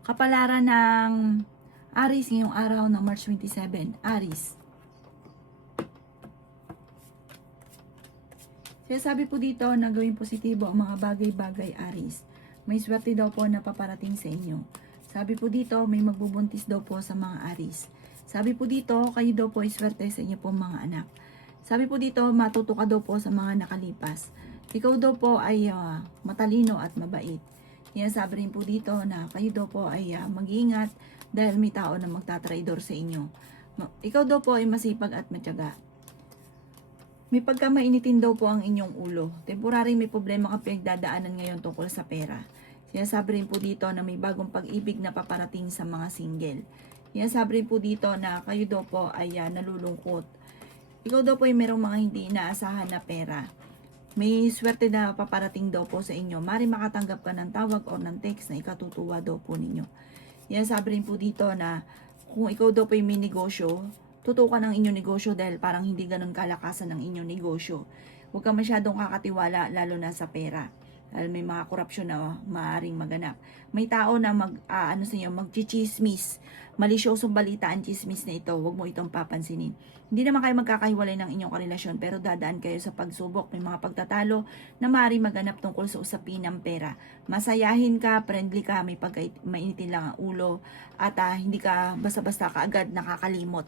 Kapalaran ng Aries ngayong araw ng March 27. Aries. Sabi po dito na gawing positibo ang mga bagay-bagay, Aries. May swerte daw po na paparating sa inyo. Sabi po dito, may magbubuntis daw po sa mga Aries. Sabi po dito, kayo daw po ay swerte sa inyo po mga anak. Sabi po dito, matuto ka daw po sa mga nakalipas. Ikaw daw po ay matalino at mabait. Sabi rin po dito na kayo daw po ay mag-iingat dahil may tao na magtatraidor sa inyo. Ikaw daw po ay masipag at matyaga. May pagkamainitin daw po ang inyong ulo. Temporary may problema ka pinagdadaanan ngayon tungkol sa pera. Sinasabi rin po dito na may bagong pag-ibig na paparating sa mga single. Sinasabi rin po dito na kayo daw po ay nalulungkot. Ikaw daw po ay merong mga hindi inaasahan na pera. May swerte na paparating daw po sa inyo. Mari makatanggap ka ng tawag o ng text na ikatutuwa daw po ninyo. Sinasabi rin po dito na kung ikaw daw po ay may negosyo, tutukan ang inyong negosyo dahil parang hindi ganun kalakasan ng inyong negosyo. Huwag ka masyadong kakatiwala lalo na sa pera. Dahil may mga korupsyon na maaaring maganap. May tao na magchichismis. Malisyosong balita ang chismis na ito. Huwag mo itong papansinin. Hindi naman kayo magkakahiwalay ng inyong karelasyon pero dadaan kayo sa pagsubok. May mga pagtatalo na maaaring maganap tungkol sa usapin ng pera. Masayahin ka, friendly ka, may mainitin lang ang ulo at hindi ka basta-basta kaagad nakakalimot.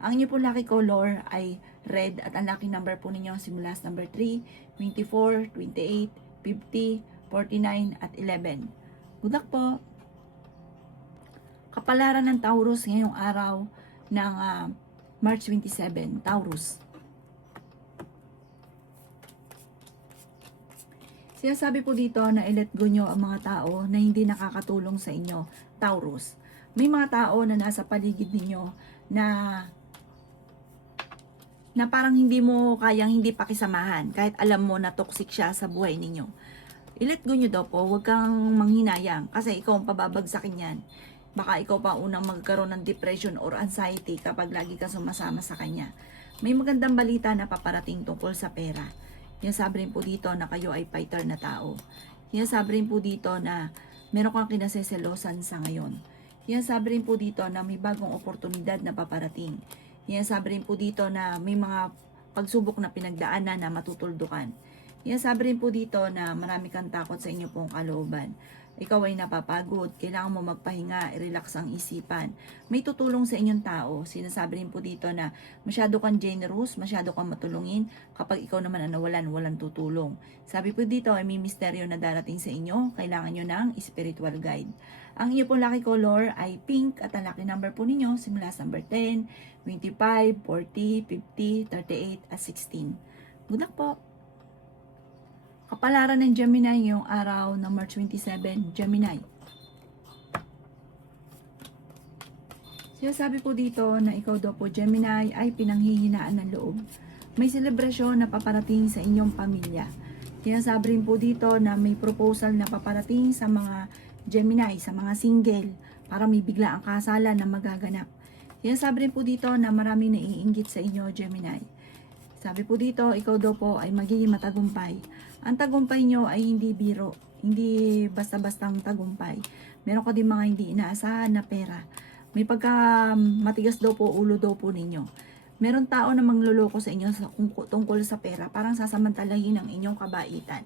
Ang inyo po lucky color ay red at ang lucky number po ninyo simula sa number 3, 24, 28, 50, 49 at 11. Good luck po! Kapalaran ng Taurus ngayong araw ng March 27. Taurus. Sinasabi po dito na i-let go nyo ang mga tao na hindi nakakatulong sa inyo. Taurus. May mga tao na nasa paligid ninyo na parang hindi mo kayang hindi pakisamahan kahit alam mo na toxic siya sa buhay ninyo. I-let go nyo daw po, huwag kang manghinayang kasi ikaw ang pababagsakin yan. Baka ikaw pa unang magkaroon ng depression or anxiety kapag lagi ka sumasama sa kanya. May magandang balita na paparating tungkol sa pera. Sabi rin po dito na kayo ay fighter na tao. Sabi rin po dito na meron kang kinaseselosan sa ngayon. Sabi rin po dito na may bagong oportunidad na paparating. Sabi rin po dito na may mga pagsubok na pinagdaanan na matutuldukan. Sabi rin po dito na marami kang takot sa inyo pong kalooban. Ikaw ay napapagod, kailangan mo magpahinga, i-relax ang isipan. May tutulong sa inyong tao. Sinasabi rin po dito na masyado kang generous, masyado kang matulungin. Kapag ikaw naman ang nawalan, walang tutulong. Sabi po dito ay may misteryo na darating sa inyo, kailangan nyo ng spiritual guide. Ang inyo pong lucky color ay pink at ang lucky number po ninyo simula sa number 10, 25, 40, 50, 38 at 16. Good luck po! Kapalaran ng Gemini ngayong araw ng March 27, Gemini. Sabi po dito na ikaw daw po, Gemini, ay pinanghihinaan ng loob. May selebrasyon na paparating sa inyong pamilya. Sabi rin po dito na may proposal na paparating sa mga Gemini, sa mga single, para may bigla ang kasalan na magaganap. Sabi rin po dito na maraming naiinggit sa inyo, Gemini. Sabi po dito, ikaw daw po ay magiging matagumpay. Ang tagumpay nyo ay hindi biro, hindi basta-bastang tagumpay. Meron ka din mga hindi inaasahan na pera. May pagka matigas daw po, ulo daw po ninyo. Meron tao na mangloloko sa inyo tungkol sa pera, parang sasamantalahin ang inyong kabaitan.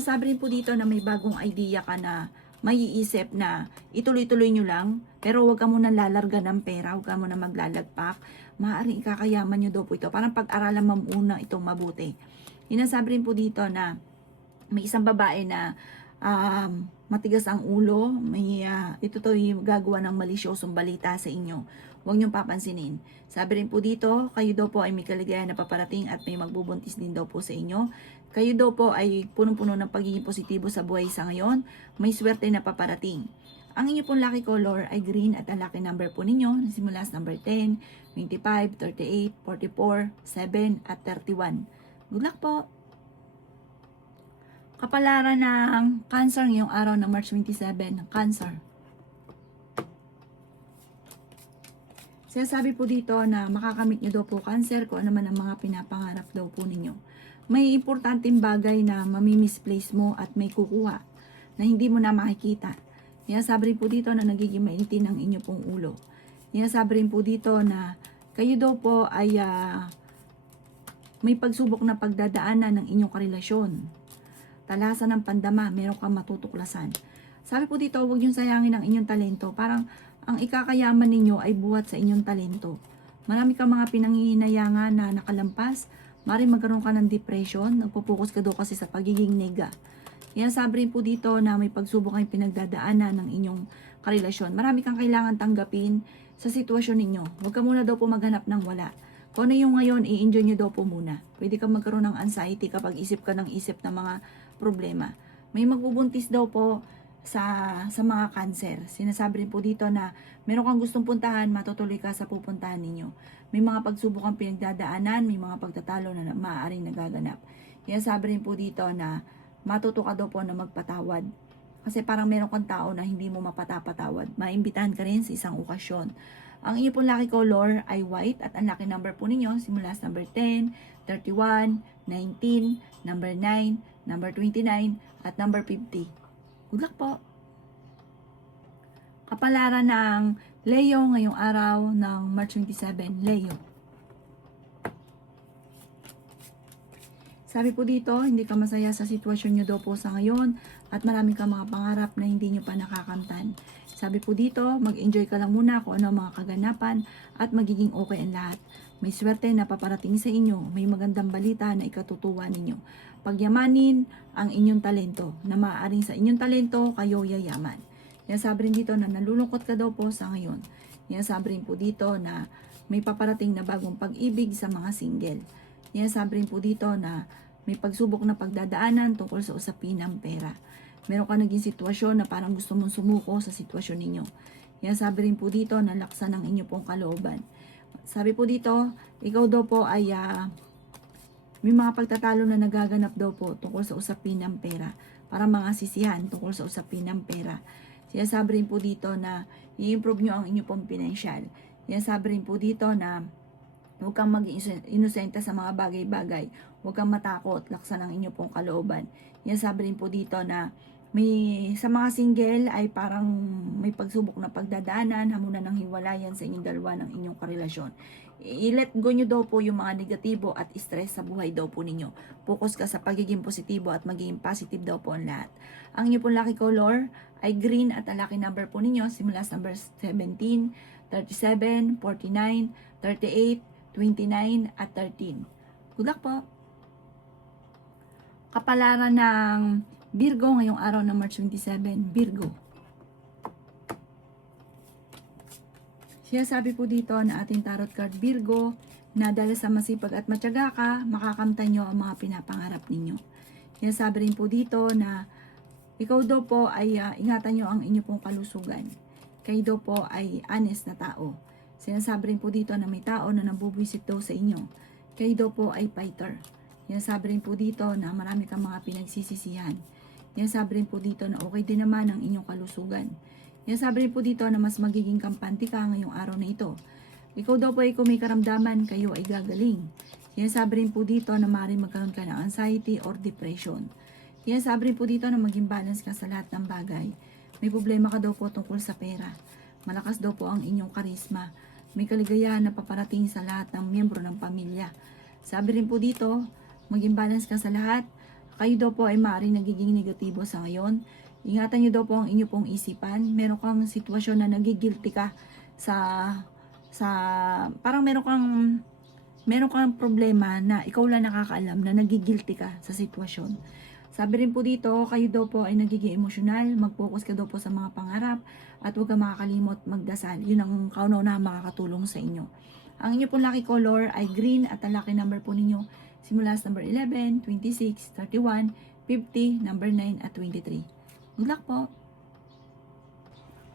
Sabi rin po dito na may bagong idea ka na maiisip na ituloy-tuloy nyo lang, pero huwag ka muna lalarga ng pera, huwag ka muna maglalagpak. Maaaring ikakayaman nyo daw po ito. Parang pag-aralan mo muna itong mabuti. Sabi rin po dito na may isang babae na matigas ang ulo, ito to yung gagawa ng malisyosong balita sa inyo. Huwag niyong papansinin. Sabi rin po dito, kayo daw po ay may kaligayahan na paparating at may magbubuntis din daw po sa inyo. Kayo daw po ay punong-puno ng pagiging positibo sa buhay sa ngayon. May swerte na paparating. Ang inyo pong lucky color ay green at ang lucky number po ninyo simula sa number 10, 25, 38, 44, 7 at 31. Good luck po! Kapalaran ng Cancer ngayong araw ng March 27, Cancer. Sabi po dito na makakamit nyo daw po, Cancer, kung ano man ang mga pinapangarap daw po ninyo. May importanteng bagay na mamimisplace mo at may kukuha na hindi mo na makikita. Sabi rin po dito na nagiging mainitin ang inyo pong ulo. Sabi rin po dito na kayo daw po ay may pagsubok na pagdadaanan ng inyong karelasyon. Talasan ng pandama, meron kang matutuklasan. Sabi po dito, huwag niyong sayangin ang inyong talento. Parang ang ikakayaman ninyo ay buhat sa inyong talento. Marami kang mga pinanghihinayangan na nakalampas. Maring magkaroon ka ng depression. Nagpo-focus ka daw kasi sa pagiging nega. Sabi rin po dito na may pagsubok kayong pinagdadaanan ng inyong karelasyon. Marami kang kailangan tanggapin sa sitwasyon ninyo. Huwag ka muna daw po maghanap ng wala. Kung ano yung ngayon, i-enjoy nyo daw po muna. Pwede kang magkaroon ng anxiety kapag isip ka ng isip ng mga problema. May magbubuntis daw po sa mga cancer. Sinasabi rin po dito na meron kang gustong puntahan, matutuloy ka sa pupuntahan ninyo. May mga pagsubok kang pinagdadaanan, may mga pagtatalo na maaaring nagaganap. Sabi rin po dito na matuto ka daw po na magpatawad. Kasi parang meron kang tao na hindi mo mapatapatawad. Maimbitahan ka rin sa isang okasyon. Ang inyo pong lucky color ay white at ang lucky number po ninyo simula sa number 10, 31, 19, number 9, number 29, at number 50. Good luck po! Kapalaran ng Leo ngayong araw ng March 27, Leo. Sabi po dito, hindi ka masaya sa sitwasyon nyo daw po sa ngayon at marami ka mga pangarap na hindi nyo pa nakakamtan. Sabi po dito, mag-enjoy ka lang muna kung ano ang mga kaganapan at magiging okay ang lahat. May swerte na paparating sa inyo, may magandang balita na ikatutuwa ninyo. Pagyamanin ang inyong talento, na maaaring sa inyong talento kayo yayaman. Sabi rin dito na nalulungkot ka daw po sa ngayon. Sabi rin po dito na may paparating na bagong pag-ibig sa mga single. Sabi rin po dito na may pagsubok na pagdadaanan tungkol sa usapin ng pera. Meron ka naging sitwasyon na parang gusto mong sumuko sa sitwasyon ninyo. Sabi rin po dito na laksan ang inyo pong kalooban. Sabi po dito, ikaw daw po ay may mga pagtatalo na nagaganap daw po tungkol sa usapin ng pera. Para mga sisihan tungkol sa usapin ng pera. Sabi rin po dito na i-improve nyo ang inyo pong financial. Sabi rin po dito na huwag kang maging inosente sa mga bagay-bagay. Huwag kang matakot, laksan ang inyo pong kalooban. Sabi rin po dito na sa mga single ay parang may pagsubok na pagdadaanan, hamunan ng hiwalayan sa inyong dalawa ng inyong karelasyon. I-let go nyo daw po yung mga negatibo at stress sa buhay daw po ninyo. Focus ka sa pagiging positibo at magiging positive daw po ang lahat. Ang inyo pong lucky color ay green at ang lucky number po ninyo simula sa number 17, 37, 49, 38, 29 at 13. Good luck po! Kapalaran ng Virgo ngayong araw ng March 27, Virgo. Sabi po dito na ating tarot card Virgo na dahil sa masipag at matyaga ka, makakamtan nyo ang mga pinapangarap ninyo. Sabi rin po dito na ikaw daw po ay ingatan nyo ang inyo pong kalusugan. Kayo daw po ay honest na tao. Sinasabi rin po dito na may tao na nabubwisit daw sa inyo. Kayo daw po ay fighter. Sabi rin po dito na marami kang mga pinagsisisihan. Sabi rin po dito na okay din naman ang inyong kalusugan. Sabi rin po dito na mas magiging kampante ka ngayong araw na ito. Ikaw daw po ay kung may karamdaman, kayo ay gagaling. Sabi rin po dito na maaaring magkaroon ka ng anxiety or depression. Sabi rin po dito na maging balance ka sa lahat ng bagay. May problema ka daw po tungkol sa pera. Malakas daw po ang inyong karisma. May kaligayahan na paparating sa lahat ng miyembro ng pamilya. Sabi rin po dito, maging balance ka sa lahat. Kayo daw po ay maaaring nagiging negatibo sa ngayon. Ingatan nyo daw po ang inyo pong isipan. Meron kang sitwasyon na nagigilty ka parang meron kang problema na ikaw lang nakakaalam na nagigilty ka sa sitwasyon. Sabi rin po dito, kayo daw po ay nagiging emosyonal, mag-focus ka daw po sa mga pangarap at huwag ka makakalimot magdasal. Yun ang kauna-una makakatulong sa inyo. Ang inyo pong lucky color ay green at ang lucky number po ninyo simula sa number 11, 26, 31, 50, number 9 at 23. Good luck po!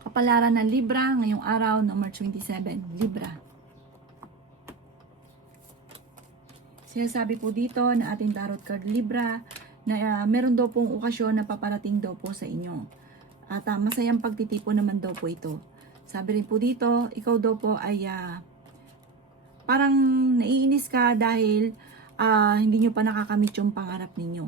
Kapalaran ng Libra ngayong araw ng March 27, Libra. Sinasabi po dito na ating tarot card Libra na meron daw pong okasyon na paparating daw po sa inyo. At masayang pagtitipon naman daw po ito. Sabi rin po dito, ikaw daw po ay parang naiinis ka dahil hindi nyo pa nakakamit yung pangarap ninyo.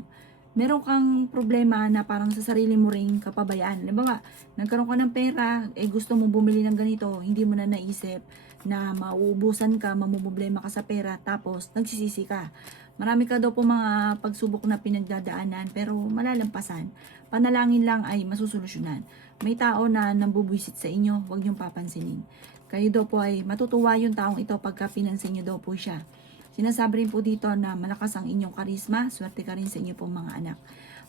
meron kang problema na parang sa sarili mo ring kapabayaan. Halimbawa, nagkaroon ka ng pera, gusto mo bumili ng ganito, hindi mo na naisip na mauubusan ka, mamumblema ka sa pera, tapos nagsisisi ka. Marami ka daw po mga pagsubok na pinagdadaanan, pero malalampasan. Panalangin lang ay masusolusyonan. May tao na nambubwisit sa inyo, huwag niyong papansinin. Kayo daw po ay matutuwa yung taong ito pagka pinansin niyo daw po siya. Sinasabi rin po dito na malakas ang inyong karisma, swerte ka rin sa inyo pong mga anak.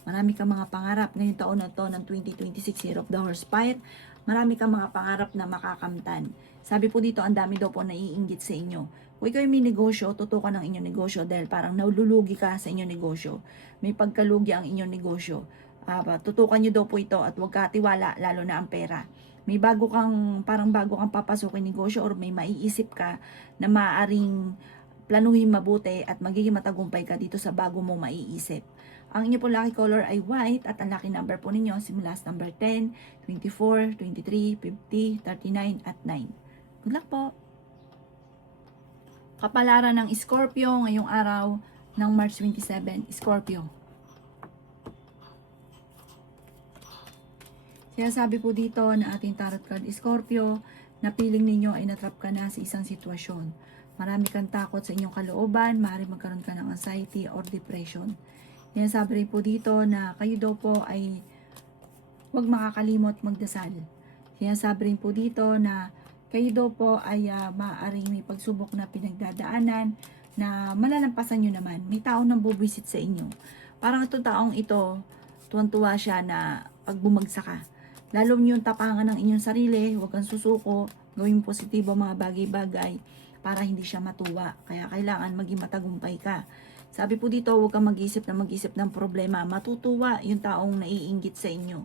Marami kang mga pangarap ngayong taon na to ng 2026 Year of the Horse Fire. Marami kang mga pangarap na makakamtan. Sabi po dito, ang dami daw po naiinggit sa inyo. Kung ikaw may negosyo, tutukan ng inyong negosyo dahil parang naululugi ka sa inyong negosyo. May pagkalugi ang inyong negosyo. Tutukan nyo daw po ito at huwag ka tiwala, lalo na ang pera. May parang bago kang papasukin negosyo or may maiisip ka na maaaring planuhin mabuti at magiging matagumpay ka dito sa bago mong maiisip. Ang inyo po lucky color ay white at ang lucky number po ninyo simula sa number 10, 24, 23, 50, 39 at 9. Good luck po! Kapalaran ng Scorpio ngayong araw ng March 27, Scorpio. Sinasabi po dito na ating tarot card Scorpio na piling ninyo ay natrap ka na sa isang sitwasyon. Marami kang takot sa inyong kalooban, maaaring magkaroon ka ng anxiety or depression. Sinasabi rin po dito na kayo daw po ay huwag makakalimot magdasal. Sinasabi rin po dito na kayo daw po ay maaaring may pagsubok na pinagdadaanan na malalampasan nyo naman. May tao nang bubisit sa inyo. Parang itong taong ito, tuwan-tuwa siya na pag bumagsak ka. Lalo nyo tapangan ng inyong sarili, huwag kang susuko, gawing positibo mga bagay-bagay para hindi siya matuwa. Kaya kailangan maging matagumpay ka. Sabi po dito, huwag kang mag-isip ng problema. Matutuwa yung taong naiinggit sa inyo.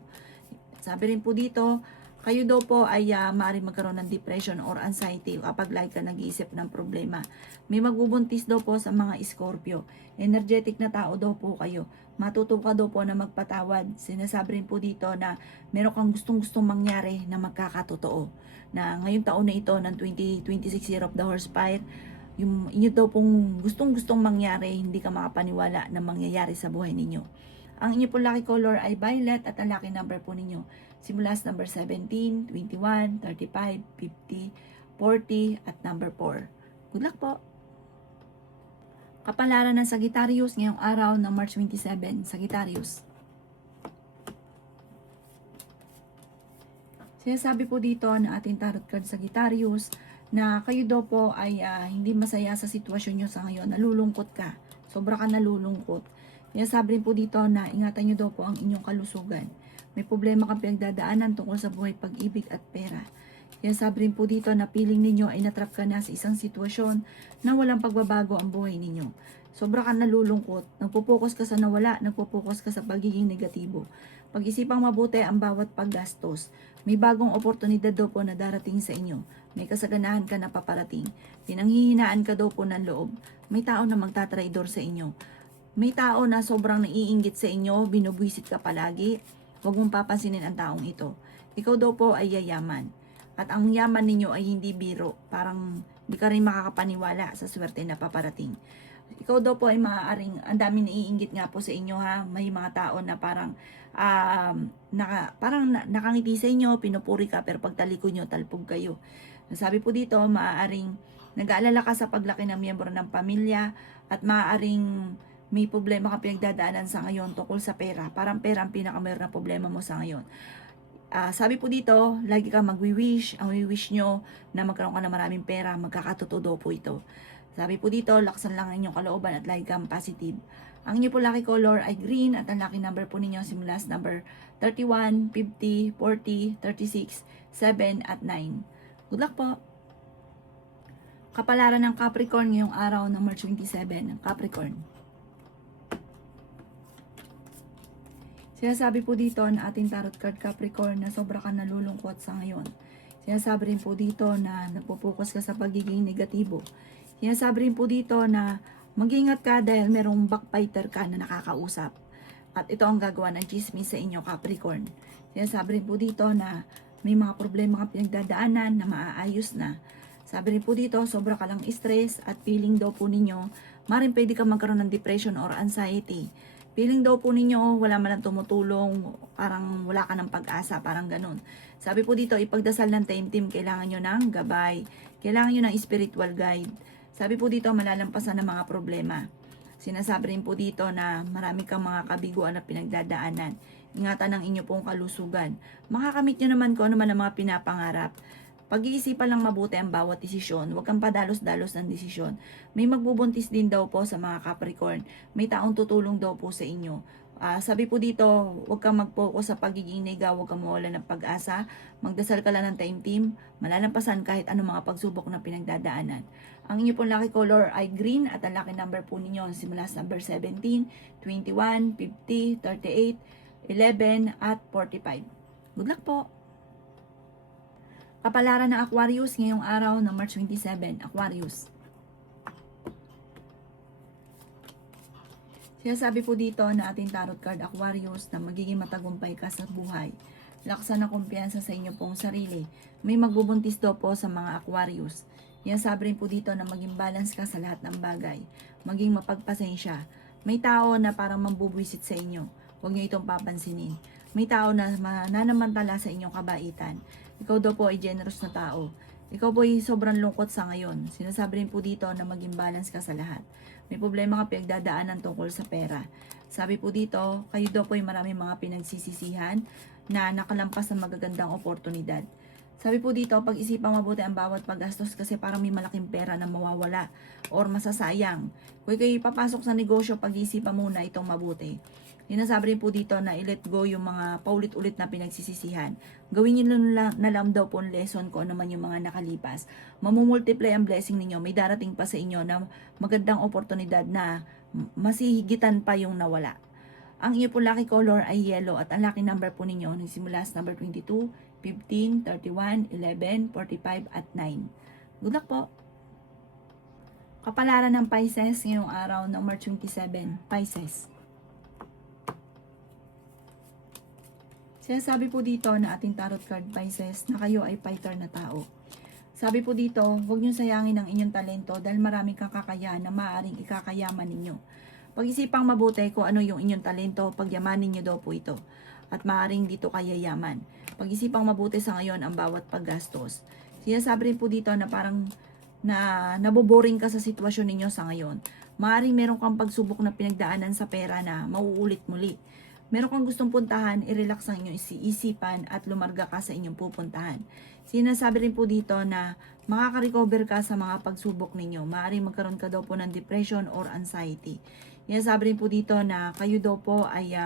Sabi rin po dito, kayo daw po ay maaaring magkaroon ng depression or anxiety kapag lagi ka nag-iisip ng problema. May magbubuntis daw po sa mga Scorpio. Energetic na tao daw po kayo. Matuto ka daw po na magpatawad. Sinasabi rin po dito na meron kang gustong-gustong mangyari na magkakatotoo. Na ngayong taon na ito ng 2026 Year of the Horse Fire, yung inyo daw pong gustong-gustong mangyari, hindi ka makapaniwala na mangyayari sa buhay ninyo. Ang inyo pong lucky color ay violet at ang lucky number po ninyo simula sa number 17, 21, 35, 50, 40 at number 4. Good luck po! Kapalaran ng Sagittarius ngayong araw ng March 27, Sagittarius. Sinasabi po dito na ating tarot card Sagittarius na kayo daw po ay hindi masaya sa sitwasyon nyo sa ngayon. Nalulungkot ka. Sobra ka nalulungkot. Sinasabi rin po dito na ingatan nyo daw po ang inyong kalusugan. May problema kang pinagdadaanan tungkol sa buhay, pag-ibig at pera. Sinasabi rin po dito na piling ninyo ay natrap ka na sa isang sitwasyon na walang pagbabago ang buhay ninyo. Sobra ka nalulungkot. Nagpo-focus ka sa nawala, nagpo-focus ka sa pagiging negatibo. Pag-isipang mabuti ang bawat paggastos. May bagong oportunidad daw po na darating sa inyo. May kasaganahan ka na paparating. Pinanghihinaan ka daw po ng loob. May tao na magtatraidor sa inyo. May tao na sobrang naiinggit sa inyo, binubwisit ka palagi. Huwag mong papansinin ang taong ito. Ikaw daw po ay yayaman. At ang yaman ninyo ay hindi biro. Parang hindi ka rin makakapaniwala sa swerte na paparating. Ikaw daw po ay maaaring, ang dami naiinggit nga po sa inyo ha. May mga tao na parang nakangiti sa inyo, pinupuri ka, pero pagtalikod nyo, talpog kayo. Sabi po dito, maaaring nag-aalala ka sa paglaki ng miyembro ng pamilya at maaaring may problema ka pinagdadaanan sa ngayon tungkol sa pera. Parang pera ang pinakamayroon na problema mo sa ngayon. Sabi po dito, lagi kang magwi-wish. Ang wish nyo na magkaroon ka ng maraming pera, magkakatotoo po ito. Sabi po dito, laksan lang ang inyong kalooban at lagi kang positive. Ang inyo po lucky color ay green at ang lucky number po ninyo simula sa number 31, 50, 40, 36, 7 at 9. Good luck po! Kapalaran ng Capricorn ngayong araw ng March 27, Capricorn. Sinasabi po dito na ating tarot card Capricorn na sobra ka nalulungkot sa ngayon. Sinasabi rin po dito na nagpo-focus ka sa pagiging negatibo. Sinasabi rin po dito na mag-ingat ka dahil merong backbiter ka na nakakausap. At ito ang gagawa ng chismis sa inyo Capricorn. Sinasabi rin po dito na may mga problema ka pinagdadaanan na maaayos na. Sabi rin po dito, sobra ka lang stress at feeling daw po ninyo, maaaring pwede ka magkaroon ng depression or anxiety. Feeling daw po ninyo, wala man lang tumutulong, parang wala ka ng pag-asa, parang ganun. Sabi po dito, ipagdasal ng taimtim, kailangan nyo ng gabay, kailangan nyo ng spiritual guide. Sabi po dito, malalampasan ng mga problema. Sinasabi rin po dito na marami kang mga kabiguan na pinagdadaanan. Ingatan ang inyo pong kalusugan. Makakamit nyo naman kung ano man ang mga pinapangarap. Pag-iisipan lang mabuti ang bawat desisyon. Huwag kang padalos-dalos ng desisyon. May magbubuntis din daw po sa mga Capricorn. May taong tutulong daw po sa inyo. Sabi po dito, huwag kang mag-focus sa pagiging nega, huwag kang mawala ng pag-asa. Magdasal ka lang ng taimtim. Malalampasan kahit anong mga pagsubok na pinagdadaanan. Ang inyo pong lucky color ay green at ang lucky number po ninyo simula sa number 17, 21, 50, 38, 11 at 45. Good luck po! Kapalaran ng Aquarius ngayong araw ng March 27, Aquarius. Sinasabi po dito na ating tarot card Aquarius na magiging matagumpay ka sa buhay. Laksan ng kumpiyansa sa inyo pong sarili. May magbubuntis daw po sa mga Aquarius. Sinasabi rin po dito na maging balance ka sa lahat ng bagay. Maging mapagpasensya. May tao na parang mambubwisit sa inyo. Huwag niyo itong papansinin. May tao na mananamantala sa inyong kabaitan. Ikaw daw po ay generous na tao. Ikaw po ay sobrang lungkot sa ngayon. Sinasabi rin po dito na maging balance ka sa lahat. May problema ka pinagdadaanan tungkol sa pera. Sabi po dito, kayo daw po ay maraming mga pinagsisisihan na nakalampas ng magagandang oportunidad. Sabi po dito, pag-isipang mabuti ang bawat paggastos kasi parang may malaking pera na mawawala or masasayang. Kung kayo papasok sa negosyo, pag-isipan muna itong mabuti. Sinasabi rin po dito na i-let go yung mga paulit-ulit na pinagsisisihan. Gawin nyo na lang daw po ang lesson ko naman yung mga nakalipas. Mamumultiply ang blessing ninyo. May darating pa sa inyo na magandang oportunidad na masihigitan pa yung nawala. Ang inyo po lucky color ay yellow at ang lucky number po ninyo nagsimula sa number 22, 15, 31, 11, 45 at 9. Good luck po! Kapalaran ng Pisces ngayong araw ng March 27, Pisces. Sinasabi po dito na ating tarot card Pisces na kayo ay fighter na tao. Sabi po dito, huwag niyong sayangin ang inyong talento dahil maraming kakakayahan na maaaring ikakayaman ninyo. Pag-isipang mabuti kung ano yung inyong talento, pagyamanin niyo daw po ito. At maaaring dito kayayaman. Pag-isipang mabuti sa ngayon ang bawat paggastos. Sinasabi rin po dito na parang naboboring ka sa sitwasyon ninyo sa ngayon. Maaaring meron kang pagsubok na pinagdaanan sa pera na mauulit muli. Meron kang gustong puntahan, i-relax ang inyong isipan at lumarga ka sa inyong pupuntahan. Sinasabi rin po dito na makaka-recover ka sa mga pagsubok ninyo. Maaaring magkaroon ka daw po ng depression or anxiety. Sinasabi rin po dito na kayo daw po ay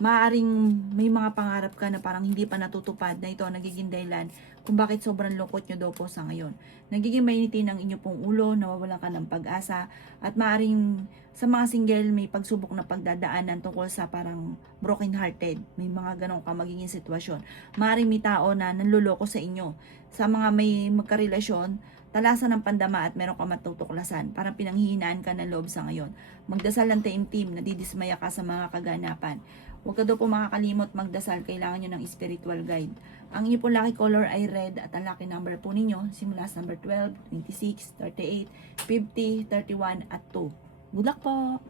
maaaring may mga pangarap ka na parang hindi pa natutupad na ito nagiging dahilan kung bakit sobrang lungkot nyo daw po sa ngayon. Nagiging mainitin ang inyo pong ulo, nawawalan ka ng pag-asa, at maaaring sa mga single may pagsubok na pagdadaanan tungkol sa parang broken hearted. May mga ganong ka magiging sitwasyon. Maaaring may tao na nanluloko sa inyo. Sa mga may magkarelasyon, talasan ng pandama at meron ka matutuklasan. Parang pinanghihinaan ka ng loob sa ngayon. Magdasal ng taimtim, nadidismaya ka sa mga kaganapan. Huwag ka daw po makakalimot magdasal, kailangan nyo ng spiritual guide. Ang inyo po lucky color ay red at ang lucky number po ninyo simula sa number 12, 26, 38, 50, 31 at 2. Good luck po!